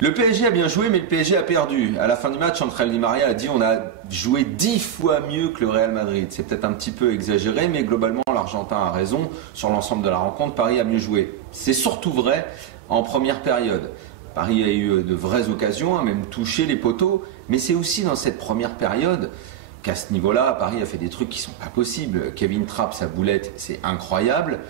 Le PSG a bien joué, mais le PSG a perdu. À la fin du match, Angel Di Maria a dit on a joué 10 fois mieux que le Real Madrid. C'est peut-être un petit peu exagéré, mais globalement, l'Argentin a raison. Sur l'ensemble de la rencontre, Paris a mieux joué. C'est surtout vrai en première période. Paris a eu de vraies occasions, a même touché les poteaux, mais c'est aussi dans cette première période qu'à ce niveau-là, Paris a fait des trucs qui sont pas possibles. Kevin Trapp, sa boulette, c'est incroyable.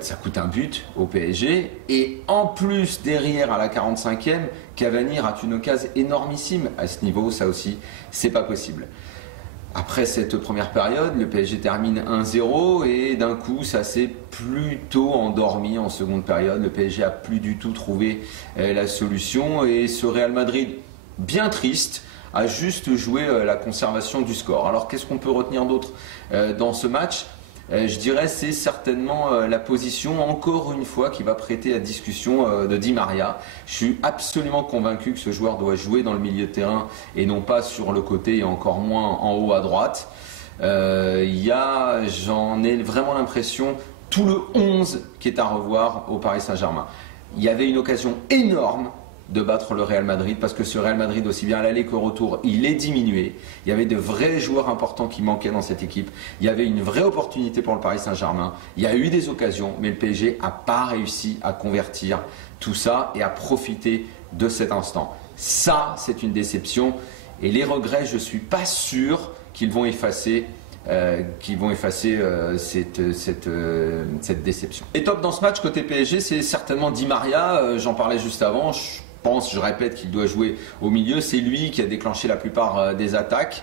Ça coûte un but au PSG. Et en plus, derrière, à la 45e, Cavani rate une occasion énormissime. À ce niveau, ça aussi, c'est pas possible. Après cette première période, le PSG termine 1-0 et d'un coup, ça s'est plutôt endormi en seconde période. Le PSG a plus du tout trouvé la solution et ce Real Madrid, bien triste, a juste joué la conservation du score. Alors qu'est-ce qu'on peut retenir d'autre dans ce match ? Je dirais c'est certainement la position, encore une fois, qui va prêter à discussion de Di Maria. Je suis absolument convaincu que ce joueur doit jouer dans le milieu de terrain et non pas sur le côté et encore moins en haut à droite. J'en ai vraiment l'impression, tout le 11 qui est à revoir au Paris Saint-Germain. Il y avait une occasion énorme de battre le Real Madrid parce que ce Real Madrid, aussi bien à l'aller qu'au retour, il est diminué. Il y avait de vrais joueurs importants qui manquaient dans cette équipe. Il y avait une vraie opportunité pour le Paris Saint-Germain. Il y a eu des occasions, mais le PSG n'a pas réussi à convertir tout ça et à profiter de cet instant. Ça, c'est une déception. Et les regrets, je ne suis pas sûr qu'ils vont effacer cette déception. Et top dans ce match côté PSG, c'est certainement Di Maria. J'en parlais juste avant. Je répète qu'il doit jouer au milieu. C'est lui qui a déclenché la plupart des attaques.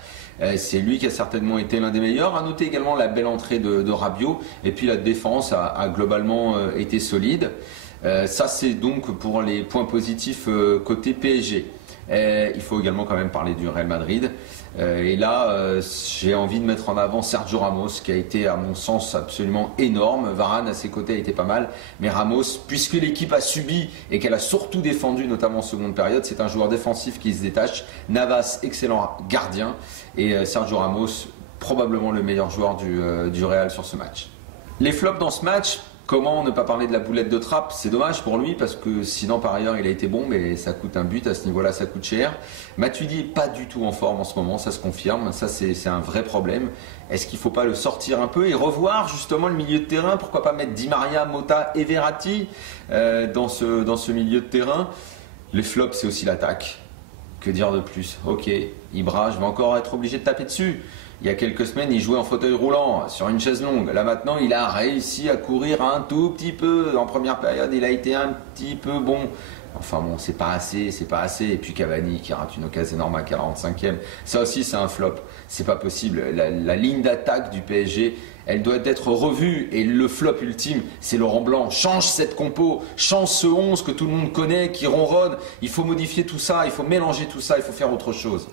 C'est lui qui a certainement été l'un des meilleurs. À noter également la belle entrée de Rabiot. Et puis la défense a globalement été solide. Ça, c'est donc pour les points positifs côté PSG. Il faut également quand même parler du Real Madrid. Et là, j'ai envie de mettre en avant Sergio Ramos, qui a été, à mon sens, absolument énorme. Varane, à ses côtés, a été pas mal. Mais Ramos, puisque l'équipe a subi et qu'elle a surtout défendu, notamment en seconde période, c'est un joueur défensif qui se détache. Navas, excellent gardien. Et Sergio Ramos, probablement le meilleur joueur du Real sur ce match. Les flops dans ce match. Comment ne pas parler de la boulette de Trapp? C'est dommage pour lui parce que sinon par ailleurs il a été bon, mais ça coûte un but, à ce niveau-là ça coûte cher. Matuidi n'est pas du tout en forme en ce moment, ça se confirme, ça c'est un vrai problème. Est-ce qu'il ne faut pas le sortir un peu et revoir justement le milieu de terrain? Pourquoi pas mettre Di Maria, Mota et Verratti dans ce milieu de terrain? Les flops, c'est aussi l'attaque. Que dire de plus? Ok, Ibra, je vais encore être obligé de taper dessus. Il y a quelques semaines, il jouait en fauteuil roulant, sur une chaise longue. Là maintenant, il a réussi à courir un tout petit peu. En première période, il a été un petit peu bon. Enfin bon, c'est pas assez, c'est pas assez. Et puis Cavani qui rate une occasion énorme à 45e. Ça aussi, c'est un flop. C'est pas possible. La ligne d'attaque du PSG, elle doit être revue. Et le flop ultime, c'est Laurent Blanc. Change cette compo, change ce 11 que tout le monde connaît, qui ronronne. Il faut modifier tout ça, il faut mélanger tout ça, il faut faire autre chose.